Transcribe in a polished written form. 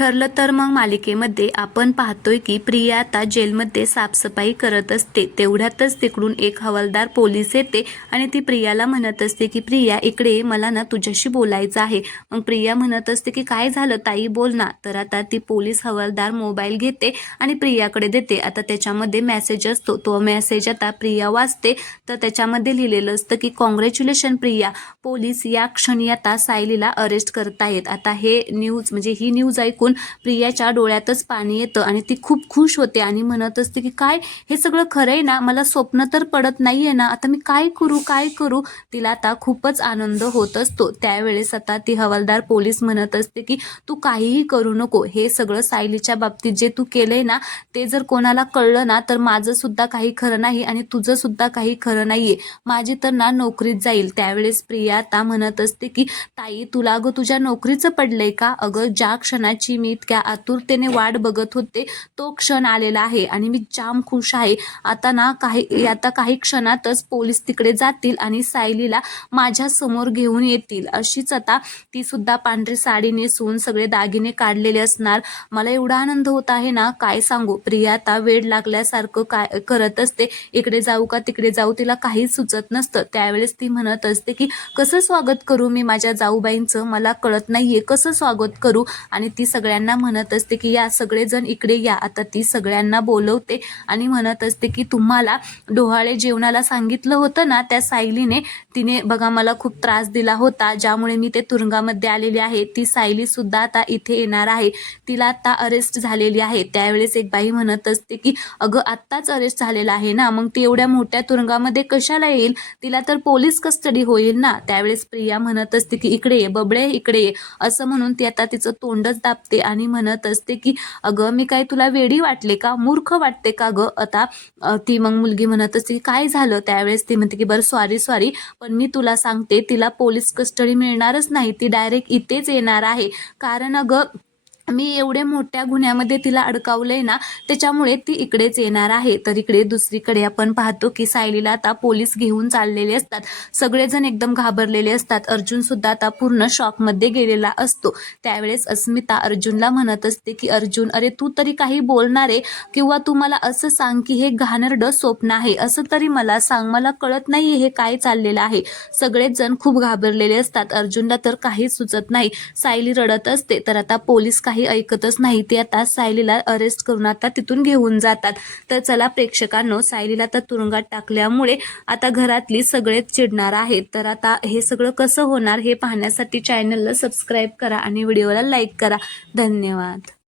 ठरलं तर मग मालिकेमध्ये आपण पाहतोय की प्रिया आता जेलमध्ये साफसफाई करत असते। तेवढ्यातच तिकडून एक हवालदार पोलीस येते आणि ती प्रियाला म्हणत असते की प्रिया इकडे मला ना तुझ्याशी बोलायचं आहे। मग प्रिया म्हणत असते की काय झालं ताई बोल ना। तर आता ती पोलीस हवालदार मोबाईल घेते आणि प्रियाकडे देते। आता त्याच्यामध्ये मेसेज असतो, तो मेसेज आता प्रिया वाचते तर त्याच्यामध्ये लिहिलेलं असतं की कॉंग्रॅच्युलेशन प्रिया, पोलीस या क्षणी आता सायलीला अरेस्ट करतायत। आता हे न्यूज म्हणजे ही न्यूज ऐकून प्रियाच्या डोळ्यातच पाणी येतं आणि ती खूप खुश होते आणि म्हणत असते की काय हे सगळं खरं आहे ना, मला स्वप्न तर पडत नाहीये ना, आता मी काय करू। तिला आता खूपच आनंद होत असतो। त्यावेळेस आता ती हवालदार पोलीस म्हणत असते की तू काहीही करू नको, हे सगळं सायलीच्या बाबतीत जे तू केलंय ना ते जर कोणाला कळलं ना तर माझं सुद्धा काही खरं नाही आणि तुझं सुद्धा काही खरं नाहीये, माझी तर ना नोकरीच जाईल। त्यावेळेस प्रिया आता म्हणत असते की ताई तुला अगं तुझ्या नोकरीचं पडलंय का? अगं ज्या क्षणाची मी इतक्या आतुरतेने वाट बघत होते तो क्षण आलेला आहे आणि मी जाम खुश आहे। आता काही क्षणातच पोलीस तिकडे जातील आणि सायलीला माझ्या समोर घेऊन येतील। अशीच आता ती सुद्धा पांढरी साडी नेसून सगळे दागिने काढलेले असणार। मला एवढा आनंद होत आहे ना काय सांगू। प्रिया आता वेड लागल्यासारखं काय करत असते, इकडे जाऊ का तिकडे जाऊ, तिला काहीच सुचत नसतं। त्यावेळेस ती म्हणत असते की कसं स्वागत करू मी माझ्या जाऊबाईंचं, मला कळत नाहीये कसं स्वागत करू। आणि ती सगळ्यांना म्हणत असते की या सगळेजण इकडे या। आता ती सगळ्यांना बोलवते आणि म्हणत असते की तुम्हाला डोहाळे जेवणाला सांगितलं होतं ना त्या सायलीने, तिने बघा मला खूप त्रास दिला होता ज्यामुळे मी ते तुरुंगामध्ये आलेली आहे। ती सायली सुद्धा आता इथे येणार आहे, तिला आता अरेस्ट झालेली आहे। त्यावेळेस एक बाई म्हणत असते की अगं आत्ताच अरेस्ट झालेला आहे ना, मग ती एवढ्या मोठ्या तुरुंगामध्ये कशाला येईल, तिला तर पोलीस कस्टडी होईल ना। त्यावेळेस प्रिया म्हणत असते की इकडे ये बबडे इकडे ये, असं म्हणून ती आता तिचं तोंडच दाबते आणि म्हणत असते की अगं मी काय तुला वेडी वाटले का, मूर्ख वाटते का ग। आता ती मग मुलगी म्हणत असते की काय झालं। त्यावेळेस ती म्हणते की बरं सॉरी पण मी तुला सांगते तिला पोलीस कस्टडी मिळणारच नाही, ती डायरेक्ट इथेच येणार आहे। कारण अगं मी एवढ्या मोठ्या गुन्ह्यामध्ये तिला अडकावलंय ना त्याच्यामुळे ती इकडेच येणार आहे। तर इकडे दुसरीकडे आपण पाहतो की सायलीला आता पोलीस घेऊन चाललेले असतात, सगळेजण एकदम घाबरलेले असतात। अर्जुन सुद्धा आता पूर्ण शॉकमध्ये गेलेला असतो। त्यावेळेस अस्मिता अर्जुनला म्हणत असते की अर्जुन अरे तू तरी काही बोलणार आहे किंवा तू मला असं सांग की हे घाणेरडं स्वप्न आहे असं तरी मला सांग, मला कळत नाहीये हे काय चाललेलं आहे। सगळेच जण खूप घाबरलेले असतात, अर्जुनला तर काहीच सुचत नाही। सायली रडत असते तर आता पोलीस काही ऐकतच नाही, ते आता सायलीला अरेस्ट करून आता तिथून घेऊन जातात। तर चला प्रेक्षकांनो, सायलीला तर तुरुंगात टाकल्यामुळे आता घरातली सगळेच चिडणार आहेत। तर आता हे सगळं कसं होणार हे पाहण्यासाठी चॅनलला सबस्क्राईब करा आणि व्हिडिओला लाईक करा। धन्यवाद।